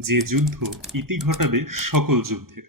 যে যুদ্ধ ইতি ঘটাবে সকল যুদ্ধের।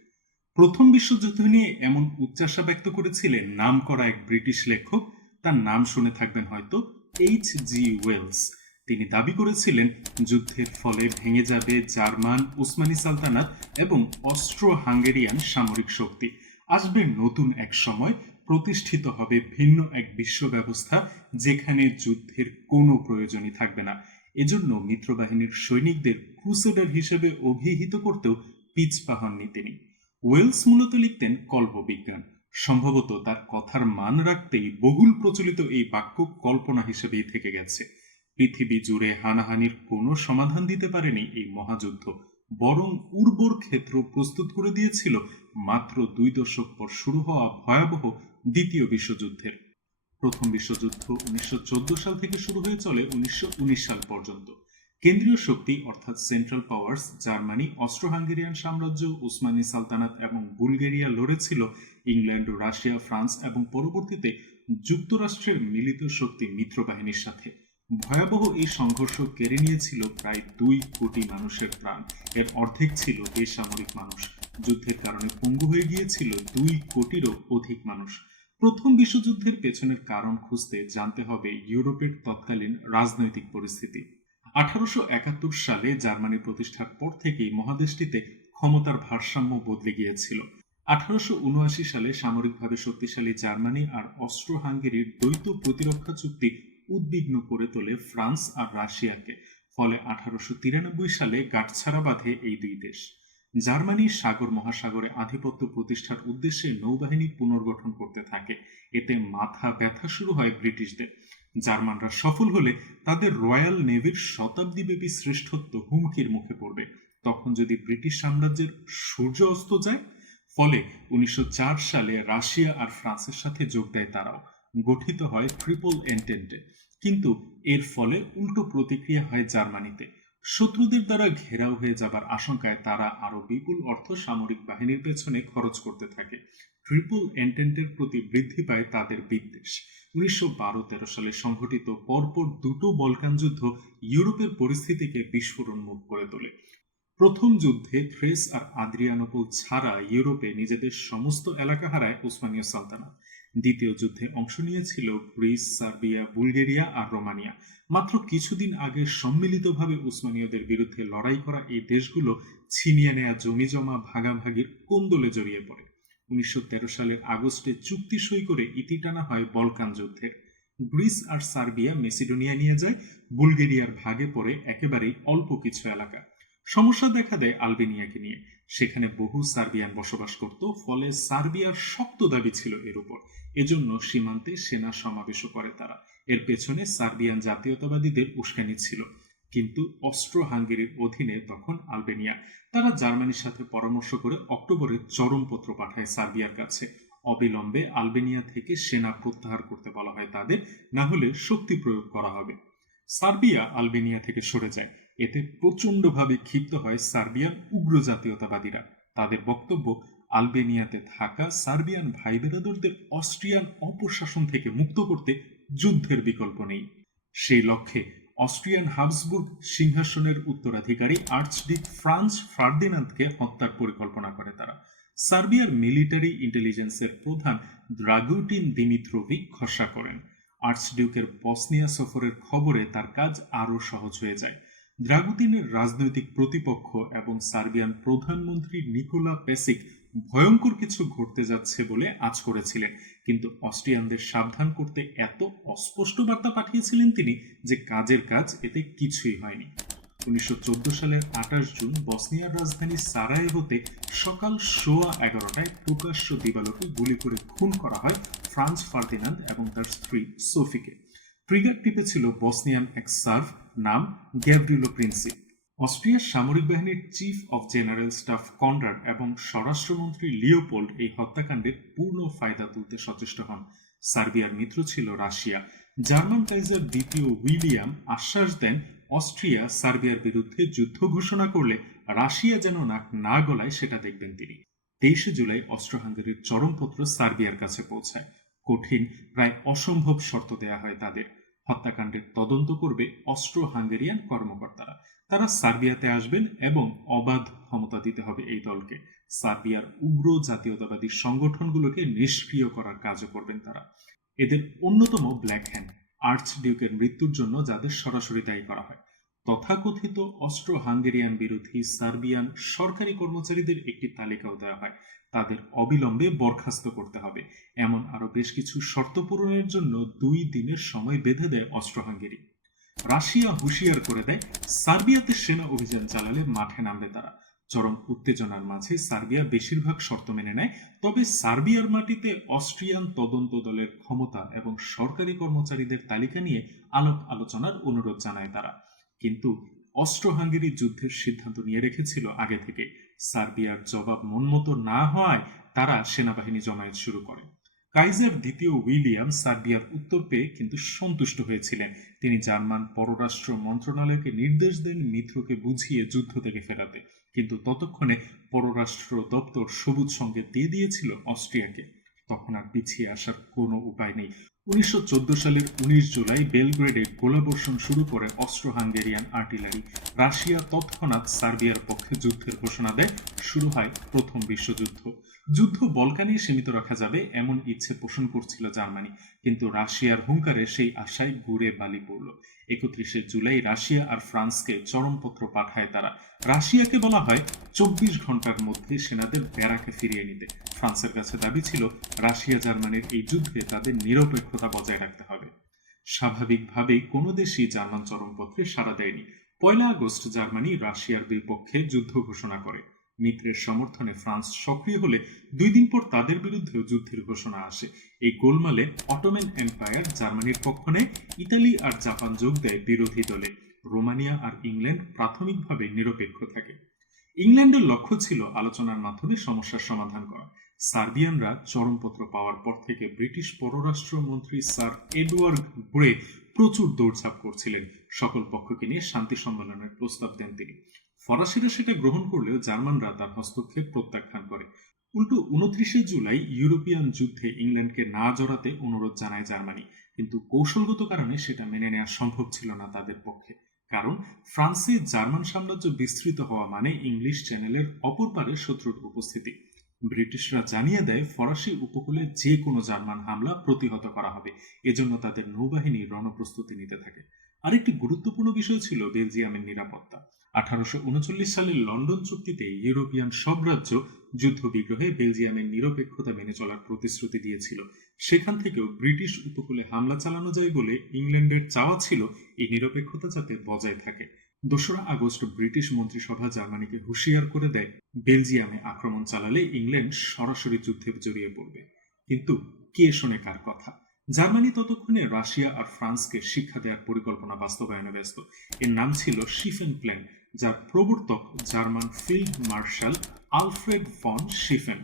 প্রথম বিশ্বযুদ্ধ নিয়ে এমন উচ্চাসা ব্যক্ত করেছিলেন নাম করা এক ব্রিটিশ লেখক, তার নাম শুনে থাকবেন হয়তো এইচ জি ওয়েলস। তিনি দাবি করেছিলেন, যুদ্ধের ফলে ভেঙে যাবে জার্মান, উসমানী সালতানাত এবং অস্ট্রো হাঙ্গেরিয়ান সামরিক শক্তি। আসবে নতুন এক সময়, প্রতিষ্ঠিত হবে ভিন্ন এক বিশ্ব ব্যবস্থা, যেখানে যুদ্ধের কোনো প্রয়োজনই থাকবে না। এজন্য মিত্রবাহিনীর সৈনিকদের ক্রুসেডার হিসেবে অভিহিত করতেও পিছপা হননি তিনি। ওয়েলস মূলত লিখতেন কল্পবিজ্ঞান। সম্ভবত তার কথার মান রাখতেই বহুল প্রচলিত এই বাক্য কল্পনা হিসেবেই থেকে গেছে। পৃথিবী জুড়ে হানাহানির কোনো সমাধান দিতে পারেনি এই মহাযুদ্ধ। বরং উর্বর ক্ষেত্র প্রস্তুত করে দিয়েছিল মাত্র দুই দশক পর শুরু হওয়া ভয়াবহ দ্বিতীয় বিশ্বযুদ্ধের। প্রথম বিশ্বযুদ্ধ উনিশশো চোদ্দ সাল থেকে শুরু হয়ে চলে উনিশশো সাল পর্যন্ত। কেন্দ্রীয় শক্তি, অর্থাৎ central powers Germany Austro Hungarian সাম্রাজ্য, উসমানী সালতানাত এবং বুলগেরিয়া লড়েছিল ইংল্যান্ড, রাশিয়া, ফ্রান্স এবং পরবর্তীতে যুক্তরাষ্ট্রের মিলিত শক্তি মিত্রবাহিনীর সাথে। ভয়াবহ এই সংঘর্ষ কেড়ে নিয়েছিল প্রায় দুই কোটি মানুষের প্রাণ। এর অর্ধেক ছিল বেসামরিক মানুষ। যুদ্ধের কারণে পঙ্গু হয়ে গিয়েছিল দুই কোটিরও অধিক মানুষ। প্রথম বিশ্বযুদ্ধের পেছনের কারণ খুঁজতে জানতে হবে ইউরোপের তৎকালীন রাজনৈতিক পরিস্থিতি। আঠারোশো একাত্তর সালে জার্মানি প্রতিষ্ঠার পর থেকেই মহাদেশটিতে ক্ষমতার ভারসাম্য বদলে গিয়েছিল। আঠারোশো উনআশি সালে সামরিকভাবে শক্তিশালী জার্মানি আর অস্ট্রো হাঙ্গেরির দ্বৈত প্রতিরক্ষা চুক্তি উদ্বিগ্ন করে তোলে ফ্রান্স আর রাশিয়াকে। ফলে আঠারোশো তিরানব্বই সালে গাঁটছাড়া বাঁধে এই দুই দেশ। জার্মানি সাগর মহাসাগরে আধিপত্য প্রতিষ্ঠার উদ্দেশ্যে নৌবাহিনী পুনর্গঠন করতে থাকে। এতে মাথা ব্যথা শুরু হয় ব্রিটিশদের। জার্মানরা সফল হলে তাদের রয়্যাল নেভির শতাব্দীব্যাপী শ্রেষ্ঠত্ব হুমকির মুখে পড়বে। তখন যদি ব্রিটিশ সাম্রাজ্যের সূর্য অস্ত যায়, ফলে উনিশশো চার সালে রাশিয়া আর ফ্রান্সের সাথে যোগ দেয় তারাও। গঠিত হয় ট্রিপল এন্টেন্টে। কিন্তু এর ফলে উল্টো প্রতিক্রিয়া হয় জার্মানিতে। শত্রুদের দ্বারা ঘেরাও হয়ে যাবার আশঙ্কায় তারা আরও বিপুল অর্থ সামরিক বাহিনীর পেছনে খরচ করতে থাকে। ট্রিপল এন্টেন্টের প্রতি বৃদ্ধি পায় তাদের বিদ্বেষ। উনিশশো বারো তেরো সালে সংঘটিত পরপর দুটো বলকান যুদ্ধ ইউরোপের পরিস্থিতিকে বিস্ফোরণ মুখ করে তোলে। প্রথম যুদ্ধে থ্রেস আর আদ্রিয়ানোপল ছাড়া ইউরোপে নিজেদের সমস্ত এলাকা হারায় উসমানীয় সালতানাত। দ্বিতীয় যুদ্ধে অংশ নিয়েছিল গ্রিস, সার্বিয়া, বুলগেরিয়া আর রোমানিয়া। মাত্র কিছুদিন আগে সম্মিলিতভাবে উসমানীয়দের বিরুদ্ধে লড়াই করা এই দেশগুলো ছিনিয়ে নেয়া জমি জমা ভাগাভাগির কোন্দলে জড়িয়ে পড়ে। উনিশশো তেরো সালের আগস্টে চুক্তি সই করে ইতি টানা হয় বলকান যুদ্ধের। গ্রিস আর সার্বিয়া মেসিডোনিয়া নিয়ে যায়, বুলগেরিয়ার ভাগে পড়ে একেবারেই অল্প কিছু এলাকা। সমস্যা দেখা দেয় আলবেনিয়াকে নিয়ে। সেখানে বহু সার্বিয়ান বসবাস করত, ফলে সার্বিয়ার শক্ত দাবি ছিল এর উপর। এজন্য সীমান্তে সেনা সমাবেশও করে তারা। এর পেছনে সার্বিয়ান জাতীয়তাবাদীদের উস্কানি ছিল। কিন্তু অস্ট্রো হাঙ্গেরির অধীনে তখন আলবেনিয়া। তারা জার্মানির সাথে পরামর্শ করে অক্টোবরে চরমপত্র পাঠায় সার্বিয়ার কাছে। অবিলম্বে আলবেনিয়া থেকে সেনা প্রত্যাহার করতে বলা হয় তাদের, না হলে শক্তি প্রয়োগ করা হবে। সার্বিয়া আলবেনিয়া থেকে সরে যায়। এতে প্রচণ্ডভাবে ক্ষিপ্ত হয় সার্বিয়ান উগ্র জাতীয়তাবাদীরা। তাদের বক্তব্য, আলবেনিয়াতে থাকা সার্বিয়ান ভাই অস্ট্রিয়ান অপশাসন থেকে মুক্ত করতে যুদ্ধের বিকল্প নেই। সেই লক্ষ্যে অস্ট্রিয়ান হাবসবুর্গ সিংহাসনের উত্তরাধিকারী আর্চডিক ফ্রান্স ফার্দিনান্দকে হত্যার পরিকল্পনা করে তারা। সার্বিয়ার মিলিটারি ইন্টেলিজেন্সের প্রধান দ্রাগুটিন দিমিত্রোভিক খসা করেন। আর্চডিউকের বসনিয়া সফরের খবরে তার কাজ আরও সহজ হয়ে যায়। দ্রাগুতিনের রাজনৈতিক প্রতিপক্ষ এবং সার্বিয়ান প্রধানমন্ত্রী নিকোলা পেসিক ভয়ঙ্কর কিছু ঘটতে যাচ্ছে বলে আজ করেছিলেন। কিন্তু অস্ট্রিয়ানদের সাবধান করতে এত অস্পষ্ট বার্তা পাঠিয়েছিলেন তিনি যে কাজের কাজ এতে কিছুই হয়নি। উনিশশো চোদ্দ সালের আঠাশ জুন বসনিয়ার রাজধানী সারায়েভোতে সকাল সোয়া এগারোটায় প্রকাশ্য দিবালোকে গুলি করে খুন করা হয় ফ্রান্স ফার্দিনান্দ এবং তার স্ত্রী সোফিকে। ট্রিগার টিপে ছিল বসনিয়ান এক সার্ভ নাম গ্যাব্রিলো প্রিন্সিপ অস্ট্রিয়ার সামরিক বাহিনীর chief of general staff Conrad এবং স্বরাষ্ট্রমন্ত্রী লিওপোল্ড এই হত্যাকাণ্ডের পূর্ণ ফায়দা তুলতে সচেষ্ট হন। সার্বিয়ার মিত্র ছিল রাশিয়া। জার্মান কাইজার দ্বিতীয় উইলিয়াম আশ্বাস দেন, অস্ট্রিয়া সার্বিয়ার বিরুদ্ধে যুদ্ধ ঘোষণা করলে রাশিয়া যেন নাক না গলায় সেটা দেখবেন তিনি। তেইশে জুলাই অস্ট্রো হাঙ্গেরির চরমপত্র সার্বিয়ার কাছে পৌঁছায়। কঠিন, প্রায় অসম্ভব শর্ত দেয়া হয় তাদের। হত্যাকাণ্ডের তদন্ত করবে অস্ট্রো হাঙ্গেরিয়ান কর্মকর্তারা। তারা সার্বিয়াতে আসবেন এবং অবাধ ক্ষমতা দিতে হবে এই দলকে। সার্বিয়ার উগ্র জাতীয়তাবাদী সংগঠনগুলোকে নিষ্ক্রিয় করার কাজও করবেন তারা। এদের অন্যতম ব্ল্যাক হ্যান্ড আর্চ ডিউকের মৃত্যুর জন্য যাদের সরাসরি দায়ী করা হয়। তথাকথিত অস্ট্রো হাঙ্গেরিয়ান বিরোধী সার্বিয়ান সরকারি কর্মচারীদের একটি তালিকাও দেওয়া হয়। তাদের অবিলম্বে বরখাস্ত করতে হবে। এমন আরও বেশ কিছু শর্ত পূরণের জন্য দুই দিনের সময় বেঁধে দেয় অস্ট্রো হাঙ্গেরি। রাশিয়া হুঁশিয়ার করে দেয়, সার্বিয়াতে সেনা অভিযান চালালে মাঠে নামবে তারা। চরম উত্তেজনার মাঝে সার্বিয়া বেশিরভাগ শর্ত মেনে নেয়, তবে সার্বিয়ার মাটিতে অস্ট্রিয়ান তদন্ত দলের ক্ষমতা এবং সরকারি কর্মচারীদের তালিকা নিয়ে আলাপ আলোচনার অনুরোধ জানায় তারা। কিন্তু অস্ট্রো হাঙ্গেরি যুদ্ধের সিদ্ধান্ত নিয়ে রেখেছিল আগে থেকে। সার্বিয়ার জবাব মনমতো না হওয়ায় তারা সেনাবাহিনী জমায়েত শুরু করে। কাইজার দ্বিতীয় উইলিয়াম সার্বিয়ার উত্তর পেয়ে কিন্তু সন্তুষ্ট হয়েছিলেন। তিনি জার্মান পররাষ্ট্র মন্ত্রণালয়কে নির্দেশ দেন মিত্রকে বুঝিয়ে যুদ্ধ থেকে ফেরাতে। কিন্তু ততক্ষণে পররাষ্ট্র দপ্তর সবুজ সঙ্গে দিয়ে দিয়েছিল অস্ট্রিয়াকে। তখন আর পিছিয়ে আসার কোনো উপায় নেই। উনিশশো চোদ্দ সালের উনিশ জুলাই বেলগ্রেডে গোলাবর্ষণ শুরু করে অস্ট্রো হাঙ্গেরিয়ান আর্টিলারি। রাশিয়া তৎক্ষণাৎ সার্বিয়ার পক্ষে যুদ্ধের ঘোষণা দেয়। শুরু হয় প্রথম বিশ্বযুদ্ধ। যুদ্ধ বলকানেই সীমিত রাখা যাবে এমন ইচ্ছে পোষণ করছিল জার্মানি। কিন্তু রাশিয়ার হুঙ্কারে সেই আশায় গুড়ে বালি পড়ল। একত্রিশে জুলাই রাশিয়া আর ফ্রান্সকে চরমপত্র পাঠায় তারা। রাশিয়াকে বলা হয় চব্বিশ ঘণ্টার মধ্যে সেনাদের ব্যারাকে ফিরিয়ে নিতে। ফ্রান্সের কাছে দাবি ছিল, রাশিয়া জার্মানির এই যুদ্ধে তাদের নিরপেক্ষতা বজায় রাখতে হবে। স্বাভাবিকভাবেই কোনো দেশই জার্মান চরমপত্রে সাড়া দেয়নি। পয়লা আগস্ট জার্মানি রাশিয়ার বিপক্ষে যুদ্ধ ঘোষণা করে। মিত্রের সমর্থনে ফ্রান্স সক্রিয় হলে দুই দিন পর তাদের বিরুদ্ধেও যুদ্ধের ঘোষণা আসে। এই গোলমালে অটোম্যান এম্পায়ার জার্মানির পক্ষ নেয়, ইতালি আর জাপান যোগ দেয় বিরোধী দলে। রোমানিয়া আর ইংল্যান্ড প্রাথমিকভাবে নিরপেক্ষ থাকে। ইংল্যান্ডের লক্ষ্য ছিল আলোচনার মাধ্যমে সমস্যার সমাধান করা। সার্বিয়ানরা চরমপত্র পাওয়ার পর থেকে ব্রিটিশ পররাষ্ট্রমন্ত্রী স্যার এডওয়ার্ড গ্রে প্রচুর দৌড়ঝাঁপ করছিলেন। সকল পক্ষকে নিয়ে শান্তি সম্মেলনের প্রস্তাব দেন তিনি। ফরাসিরা সেটা গ্রহণ করলেও জার্মানরা তার হস্তক্ষেপ প্রত্যাখ্যান করে। উল্টো, উনত্রিশে জুলাই ইউরোপিয়ান যুদ্ধে ইংল্যান্ডকে না জড়াতে অনুরোধ জানায় জার্মানি। কিন্তু কৌশলগত কারণে সেটা মেনে নেওয়া সম্ভব ছিল না তাদের পক্ষে। কারণ, ফ্রান্সে জার্মান সাম্রাজ্য বিস্তৃত হওয়া মানে ইংলিশ চ্যানেলের অপর পারে শত্রুর উপস্থিতি। ব্রিটিশরা জানিয়ে দেয়, ফরাসি উপকূলে যে কোনো জার্মান হামলা প্রতিহত করা হবে। এজন্য তাদের নৌবাহিনী রণপ্রস্তুতি নিতে থাকে। আরেকটি গুরুত্বপূর্ণ বিষয় ছিল বেলজিয়ামের নিরাপত্তা। আঠারোশো উনচল্লিশ সালের লন্ডন চুক্তিতে ইউরোপিয়ান সব রাজ্য যুদ্ধ বিগ্রহে বেলজিয়ামের নিরপেক্ষতা মেনে চলার প্রতিশ্রুতি দিয়েছিল। সেখান থেকেও ব্রিটিশ উপকূলে হামলা চালানো যায় বলে ইংল্যান্ডের চাওয়া ছিল এই নিরপেক্ষতা যাতে বজায় থাকে। দোসরা আগস্ট ব্রিটিশ মন্ত্রিসভা জার্মানিকে হুঁশিয়ার করে দেয়, বেলজিয়ামে আক্রমণ চালালে ইংল্যান্ড সরাসরি যুদ্ধে জড়িয়ে পড়বে। কিন্তু কে শোনে কার কথা? জার্মানি ততক্ষণে রাশিয়া আর ফ্রান্সকে শিক্ষা দেওয়ার পরিকল্পনা বাস্তবায়নে ব্যস্ত। এর নাম ছিল শিফেন প্ল্যান যার প্রবর্তক German field marshal Alfred von Schlieffen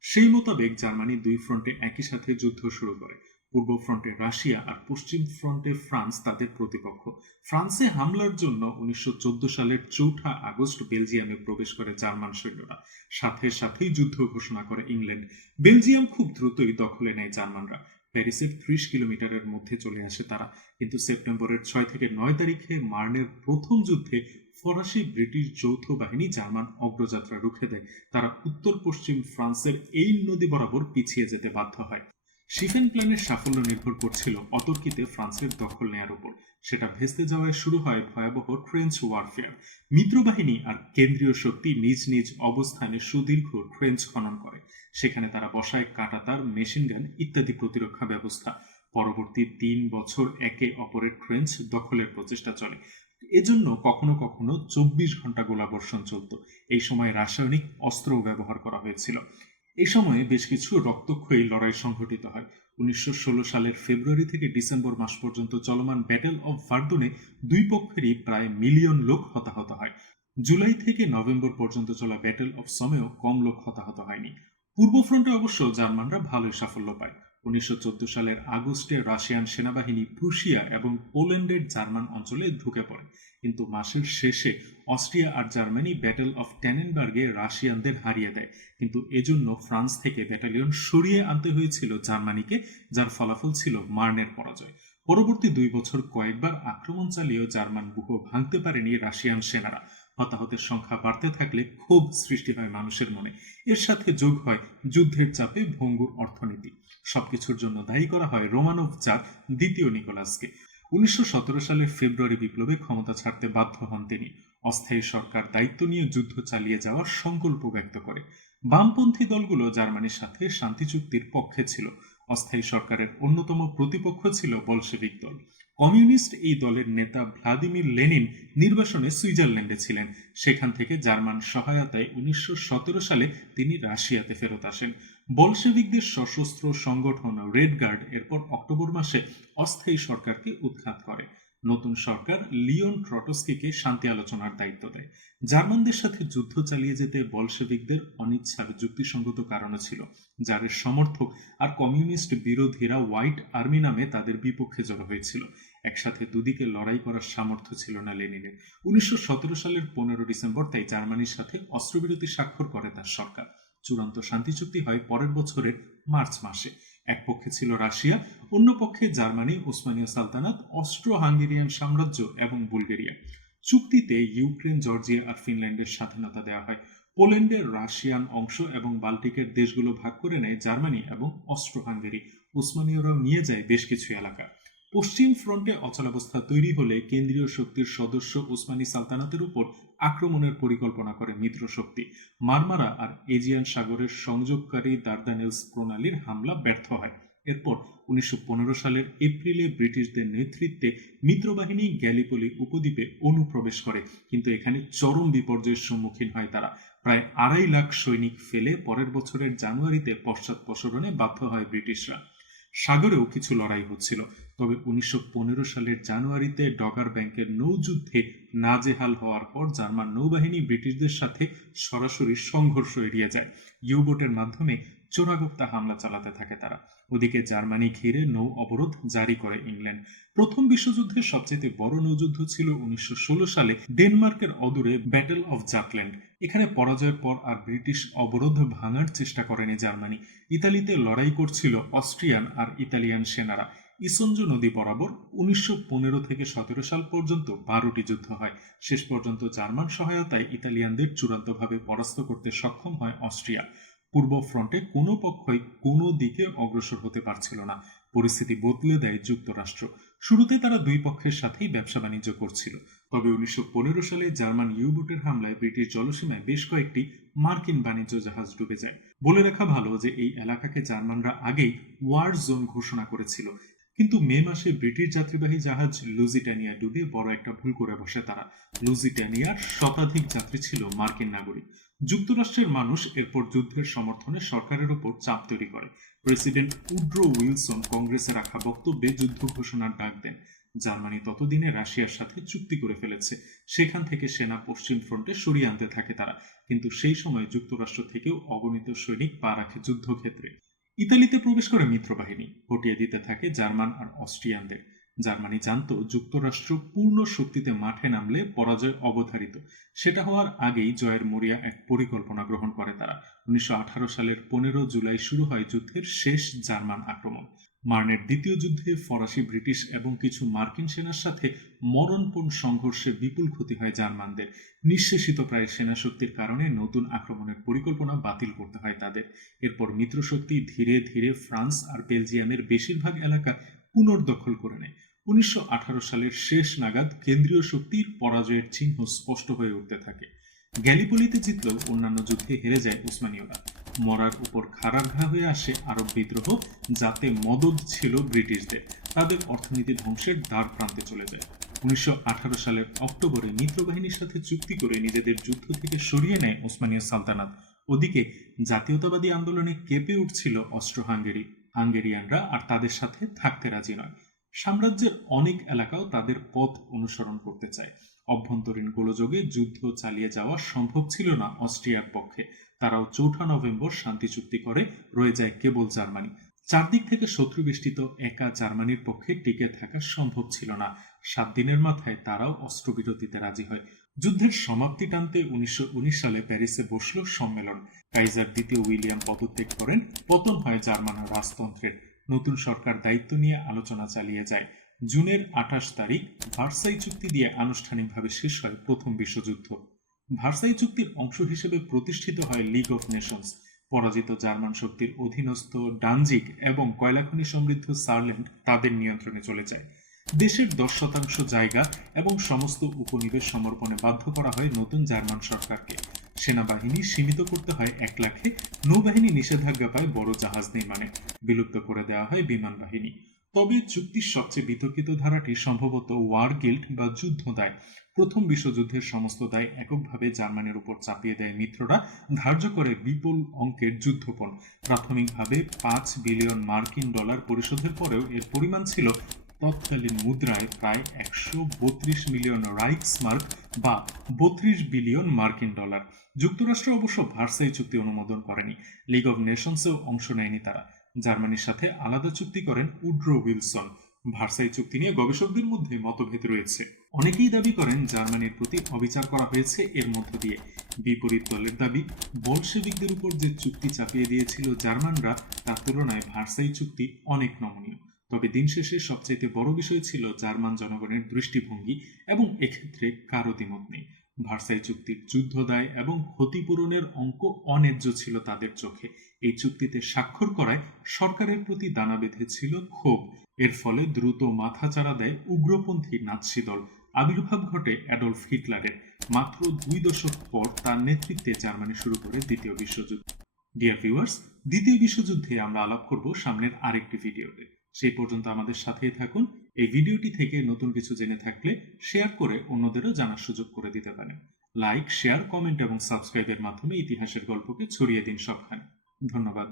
সেই মোতাবেক জার্মানি দুই ফ্রন্টে একই সাথে যুদ্ধ শুরু করে। পূর্ব ফ্রন্টে রাশিয়া আর পশ্চিম ফ্রন্টে ফ্রান্স তাদের প্রতিপক্ষ। ফ্রান্সে হামলার জন্য উনিশশো চোদ্দ সালের চৌঠা আগস্ট বেলজিয়ামে প্রবেশ করে জার্মান সৈন্যরা। সাথে সাথেই যুদ্ধ ঘোষণা করে ইংল্যান্ড। বেলজিয়াম খুব দ্রুতই দখলে নেয় জার্মানরা। প্যারিসের ত্রিশ কিলোমিটারের মধ্যে চলে আসে তারা। কিন্তু সেপ্টেম্বরের ছয় থেকে নয় তারিখে মার্নের প্রথম যুদ্ধে ফরাসি ব্রিটিশ যৌথ বাহিনী জার্মান অগ্রযাত্রা রুখে দেয়। তারা উত্তর পশ্চিম ফ্রান্সের এই নদী বরাবর পিছিয়ে যেতে বাধ্য হয়। শিফেন প্ল্যানের সাফল্য নির্ভর করছিল অতর্কিতে ফ্রান্সের দখল নেয়ার উপর। সেটা ভেস্তে যাওয়ায় শুরু হয় ভয়াবহ ট্রেঞ্চ ওয়ারফেয়ার। মিত্রবাহিনী আর কেন্দ্রীয় শক্তি নিজ নিজ অবস্থানে সুদীর্ঘ ট্রেঞ্চ খনন করে। সেখানে তারা বসায় কাটাতার, মেশিন গান ইত্যাদি প্রতিরক্ষা ব্যবস্থা। পরবর্তী তিন বছর একে অপরের ট্রেঞ্চ দখলের প্রচেষ্টা চলে। এজন্য কখনো কখনো চব্বিশ ঘণ্টা গোলাবর্ষণ চলত। এই সময় রাসায়নিক অস্ত্রও ব্যবহার করা হয়েছিল। এই সময়ে বেশ কিছু রক্তক্ষয়ী লড়াই সংঘটিত হয়। উনিশশো সালের ফেব্রুয়ারি থেকে ডিসেম্বর মাস পর্যন্ত চলমান ব্যাটেল অব ভার্দনে দুই পক্ষেরই প্রায় মিলিয়ন লোক হতাহত হয়। জুলাই থেকে নভেম্বর পর্যন্ত চলা ব্যাটেল অফ সমেও কম লোক হতাহত হয়নি। পূর্ব ফ্রন্টে অবশ্য জার্মানরা ভালোই সাফল্য পায়। উনিশশো চোদ্দ সালের আগস্টে রাশিয়ান সেনাবাহিনী প্রুশিয়া এবং পোল্যান্ডের জার্মান অঞ্চলে ঢুকে পড়ে। কিন্তু মাসের শেষে অস্ট্রিয়া আর জার্মানি ব্যাটেল অফ ট্যানেনবার্গে রাশিয়ানদের হারিয়ে দেয়। কিন্তু এজন্য ফ্রান্স থেকে ব্যাটালিয়ন সরিয়ে আনতে হয়েছিল জার্মানিকে, যার ফলাফল ছিল মার্নের পরাজয়। পরবর্তী দুই বছর কয়েকবার আক্রমণ চালিয়েও জার্মান বুকো ভাঙতে পারেনি রাশিয়ান সেনারা। হতাহতের সংখ্যা বাড়তে থাকলে ক্ষোভ সৃষ্টি হয় মানুষের মনে। এর সাথে যোগ হয় যুদ্ধের চাপে ভঙ্গুর অর্থনীতি। সবকিছুর জন্য দায়ী করা হয় রোমানভ চার দ্বিতীয় নিকোলাসকে। উনিশশো সালের ফেব্রুয়ারি বিপ্লবে ক্ষমতা ছাড়তে বাধ্য হন তিনি। অস্থায়ী সরকার দায়িত্ব নিয়ে যুদ্ধ চালিয়ে যাওয়ার সংকল্প ব্যক্ত করে। বামপন্থী দলগুলো জার্মানির সাথে শান্তি চুক্তির পক্ষে ছিল। অস্থায়ী সরকারের অন্যতম প্রতিপক্ষ ছিল বলশেভিক দল। কমিউনিস্ট এই দলের নেতা ভ্লাদিমির লেনিন নির্বাসনে সুইজারল্যান্ডে ছিলেন। সেখান থেকে জার্মান সহায়তায় উনিশশো সতেরো সালে তিনি রাশিয়াতে ফেরত আসেন। বলশেভিকদের সশস্ত্র সংগঠন রেড গার্ড এরপর অক্টোবর মাসে অস্থায়ী সরকারকে উৎখাত করে। নতুন সরকার লিওন ট্রটস্কিকে শান্তি আলোচনার দায়িত্ব দেয়। জার্মানদের সাথে যুদ্ধ চালিয়ে যেতে বলশেভিকদের অনিচ্ছার যুক্তিসঙ্গত কারণও ছিল যারের সমর্থক আর কমিউনিস্ট বিরোধীরা হোয়াইট আর্মি নামে তাদের বিপক্ষে জড়ো হয়েছিল। একসাথে দুদিকে লড়াই করার সামর্থ্য ছিল না লেনিনের। উনিশশো সালের পনেরো ডিসেম্বর তাই জার্মানির সাথে অস্ত্রবিরতি স্বাক্ষর করে তার সরকার। চূড়ান্ত শান্তি চুক্তি হয় পরের বছরের মার্চ মাসে। এক পক্ষে ছিল রাশিয়া, অন্য পক্ষে জার্মানি, ওসমানীয় সালতানাত অস্ট্রো হাঙ্গেরিয়ান সাম্রাজ্য এবং বুলগেরিয়া। চুক্তিতে ইউক্রেন, জর্জিয়া আর ফিনল্যান্ডের স্বাধীনতা দেওয়া হয়। পোল্যান্ডের রাশিয়ান অংশ এবং বাল্টিকের দেশগুলো ভাগ করে নেয় জার্মানি এবং অস্ট্রো হাঙ্গেরি ওসমানীয়রাও নিয়ে যায় বেশ কিছু এলাকা। পশ্চিম ফ্রন্টে অচলাবস্থা তৈরি হলে কেন্দ্রীয় শক্তির সদস্য ওসমানী সালতানাতের উপর আক্রমণের পরিকল্পনা করে মিত্র শক্তি। মারমারা আর এজিয়ান সাগরের সংযোগকারী দার্দানেলস প্রণালীর হামলা ব্যর্থ হয়। এরপর উনিশশো পনেরো সালের এপ্রিলে ব্রিটিশদের নেতৃত্বে মিত্রবাহিনী গ্যালিপলি উপদ্বীপে অনুপ্রবেশ করে, কিন্তু এখানে চরম বিপর্যয়ের সম্মুখীন হয় তারা। প্রায় আড়াই লাখ সৈনিক ফেলে পরের বছরের জানুয়ারিতে পশ্চাৎপসরণে বাধ্য হয় ব্রিটিশরা। সাগরেও কিছু লড়াই হচ্ছিল। তবে উনিশশো পনেরো সালের জানুয়ারিতে ডগার ব্যাংকের নৌযুদ্ধে নাজেহাল হওয়ার পর জার্মান নৌবাহিনী ব্রিটিশদের সাথে সরাসরি সংঘর্ষ এড়িয়ে যায়। ইউবোটের মাধ্যমে চোরাগোপ্তা হামলা চালাতে থাকে তারা। ওদিকে জার্মানি ঘিরে নৌ অবরোধ জারি করে ইংল্যান্ড। প্রথম বিশ্বযুদ্ধের সবচেয়ে বড় নৌযুদ্ধ ছিল উনিশশো সালে ডেনমার্কের অদূরে ব্যাটেল অফ জাকল্যান্ড। এখানে পরাজয়ের পর আর ব্রিটিশ অবরোধ ভাঙার চেষ্টা করেনি জার্মানি। ইতালিতে লড়াই করছিল অস্ট্রিয়ান আর ইতালিয়ান সেনারা। ইসঞ্জ নদী বরাবর উনিশশো পনেরো থেকে সতেরো সাল পর্যন্ত বারোটি যুদ্ধ হয়। শেষ পর্যন্ত জার্মান সহায়তায় ইতালিয়ানদের চূড়ান্তভাবে পরাস্ত করতে সক্ষম হয় অস্ট্রিয়া। পূর্ব ফ্রন্টে কোনো পক্ষই কোনো দিকে অগ্রসর হতে পারছিল না। পরিস্থিতি বদলে দেয় যুক্তরাষ্ট্র। শুরুতে তারা দুই পক্ষের সাথেই ব্যবসা বাণিজ্য করছিল। তবে উনিশশো সালে জার্মান ইউবোটের হামলায় ব্রিটিশ জলসীমায় বেশ কয়েকটি মার্কিন বাণিজ্য জাহাজ ডুবে যায়। বলে রাখা ভালো যে এই এলাকাকে জার্মানরা আগেই ওয়ার জোন ঘোষণা করেছিল। কিন্তু মে মাসে ব্রিটিশ যাত্রীবাহী জাহাজ লুজিটানিয়া ডুবে বড় একটা ভুল করে বসে তারা। লুজিটানিয়ার শতাধিক যাত্রী ছিল মার্কিন নাগরিক। যুক্তরাষ্ট্রের মানুষ এরপর যুদ্ধের সমর্থনে সরকারের ওপর চাপ তৈরি করে। প্রেসিডেন্ট উড্রো উইলসন কংগ্রেসে রাখা বক্তব্যে যুদ্ধ ঘোষণার ডাক দেন। জার্মানি ততদিনে রাশিয়ার সাথে চুক্তি করে ফেলেছে। সেখান থেকে সেনা পশ্চিম ফ্রন্টে সরিয়ে আনতে থাকে তারা। কিন্তু সেই সময় যুক্তরাষ্ট্র থেকেও অগণিত সৈনিক পা রাখে যুদ্ধক্ষেত্রে। ইতালিতে প্রবেশ করে মিত্রবাহিনী, হটিয়ে দিতে থাকে জার্মান আর অস্ট্রিয়ানদের। জার্মানি জানত যুক্তরাষ্ট্র পূর্ণ শক্তিতে মাঠে নামলে পরাজয় অবধারিত। সেটা হওয়ার আগেই জয়ের মরিয়া এক পরিকল্পনা গ্রহণ করে তারা। উনিশশো সালের পনেরো জুলাই শুরু হয় যুদ্ধের শেষ জার্মান আক্রমণ। মার্নের দ্বিতীয় যুদ্ধে ফরাসি, ব্রিটিশ এবং কিছু মার্কিন সেনার সাথে মরণপণ সংঘর্ষে বিপুল ক্ষতি হয় জার্মানদের। নিঃশেষিত প্রায় সেনাশক্তির কারণে নতুন আক্রমণের পরিকল্পনা বাতিল করতে হয় তাদের। এরপর মিত্রশক্তি ধীরে ধীরে ফ্রান্স আর বেলজিয়ামের বেশিরভাগ এলাকা পুনর্দখল করে নেয়। উনিশশো আঠারো সালের শেষ নাগাদ কেন্দ্রীয় শক্তির পরাজয়ের চিহ্ন স্পষ্ট হয়ে উঠতে থাকে। গ্যালিপলিতে জিতলেও অন্যান্য যুদ্ধে হেরে যায় উসমানীয়রা। মরার উপর খারাপ ঘা হয়ে আসে আরব বিদ্রোহ, যাতে মদত ছিল ব্রিটিশদের। তাদের অর্থনীতি ধ্বংসের দ্বার প্রান্তে চলে যায়। উনিশশো আঠারো সালের অক্টোবরে মিত্রবাহিনীর সাথে চুক্তি করে নিজেদের যুদ্ধ থেকে সরিয়ে নেয় ওসমানীয় সালতানাত। ওদিকে জাতীয়তাবাদী আন্দোলনে কেঁপে উঠছিল অস্ট্রো হাঙ্গেরি হাঙ্গেরিয়ানরা আর তাদের সাথে থাকতে রাজি নয়। সাম্রাজ্যের অনেক এলাকাও তাদের পথ অনুসরণ করতে চায়। অভ্যন্তরীণ গোলযোগে যুদ্ধ চালিয়ে যাওয়া সম্ভব ছিল না অস্ট্রিয়ার পক্ষে। তারাও চৌঠা নভেম্বর শান্তি চুক্তি করে রয়ে যায় কেবল জার্মানি। চারদিক থেকে শত্রু বেষ্টিত একা জার্মানির পক্ষে টিকে থাকা সম্ভব ছিল না। সাত দিনের মাথায় তারাও অস্ত্রবিরতিতে রাজি হয়। যুদ্ধের সমাপ্তি টানতে উনিশশো উনিশ সালে প্যারিসে বসল সম্মেলন। কাইজার দ্বিতীয় উইলিয়াম পদত্যাগ করেন, পতন হয় জার্মান রাজতন্ত্রের। নতুন সরকার দায়িত্ব নিয়ে আলোচনা চালিয়ে যায়। জুনের আঠাশ তারিখ ভার্সাই চুক্তি দিয়ে আনুষ্ঠানিকভাবে শেষ হয় প্রথম বিশ্বযুদ্ধ। ভার্সাই চুক্তির অংশ হিসেবে প্রতিষ্ঠিত হয় লিগ অফ নেশনস পরাজিত জার্মান শক্তির অধীনস্থ ডানজিক এবং কয়লাখনি সমৃদ্ধ সারল্যান্ড তাদের নিয়ন্ত্রণে চলে যায়। দেশের দশ শতাংশ জায়গা এবং সমস্ত উপনিবেশ সমর্পণে বাধ্য করা হয় নতুন জার্মান সরকারকে। সেনাবাহিনী সীমিত করতে হয় এক লাখে। নৌবাহিনী নিষেধাজ্ঞা পায় বড় জাহাজ নির্মাণে। বিলুপ্ত করে দেওয়া হয় বিমান বাহিনী। তবে চুক্তির সবচেয়ে বিতর্কিত ধারাটি সম্ভবত ওয়ার গিল্ড বা যুদ্ধ দায় প্রথম বিশ্বযুদ্ধের সমস্ত দায় এককভাবে জার্মানির উপর চাপিয়ে দেয় মিত্ররা, ধার্য করে বিপুল অঙ্কের যুদ্ধপণ। প্রাথমিকভাবে পাঁচ বিলিয়ন মার্কিন ডলার পরিশোধের পরেও এর পরিমাণ ছিল তৎকালীন মুদ্রায় প্রায় একশো বত্রিশ মিলিয়ন রাইক্স মার্ক বা বত্রিশ বিলিয়ন মার্কিন ডলার। যুক্তরাষ্ট্র অবশ্য ভার্সাই চুক্তি অনুমোদন করেনি। লিগ অব নেশনসেও অংশ নেয়নি তারা। জার্মানির সাথে আলাদা চুক্তি করেন উড্রো উইলসন। ভার্সাই চুক্তি নিয়ে গবেষকদের মধ্যে মতভেদ রয়েছে। অনেকেই দাবি করেন জার্মানির প্রতি অবিচার করা হয়েছে এর মধ্য দিয়ে। বিপরীত দলের দাবি বলশেবিকদের উপর যে চুক্তি চাপিয়ে দিয়েছিল জার্মানরা, তার তুলনায় ভার্সাই চুক্তি অনেক নমনীয়। তবে দিন শেষে সবচাইতে বড় বিষয় ছিল জার্মান জনগণের দৃষ্টিভঙ্গি এবং এক্ষেত্রে কারও দ্বিমত নেই। ভার্সাই চুক্তির যুদ্ধ দায় এবং ক্ষতিপূরণের অঙ্ক অন্যায্য ছিল তাদের চোখে। এই চুক্তিতে স্বাক্ষর করায় সরকারের প্রতি দানা বেঁধেছিল ক্ষোভ। এর ফলে দ্রুত মাথাচাড়া দেয় উগ্রপন্থী নাৎসি দল। আবির্ভাব ঘটে অ্যাডলফ হিটলারের। মাত্র দুই দশক পর তার নেতৃত্বে জার্মানি শুরু করে দ্বিতীয় বিশ্বযুদ্ধ। ডিয়ার ভিউয়ার্স, দ্বিতীয় বিশ্বযুদ্ধে আমরা আলাপ করব সামনের আরেকটি ভিডিওতে। সেই পর্যন্ত আমাদের সাথেই থাকুন। এই ভিডিওটি থেকে নতুন কিছু জেনে থাকলে শেয়ার করে অন্যদেরও জানার সুযোগ করে দিতে পারেন। লাইক, শেয়ার, কমেন্ট এবং সাবস্ক্রাইবের মাধ্যমে ইতিহাসের গল্পকে ছড়িয়ে দিন সবখানে। ধন্যবাদ।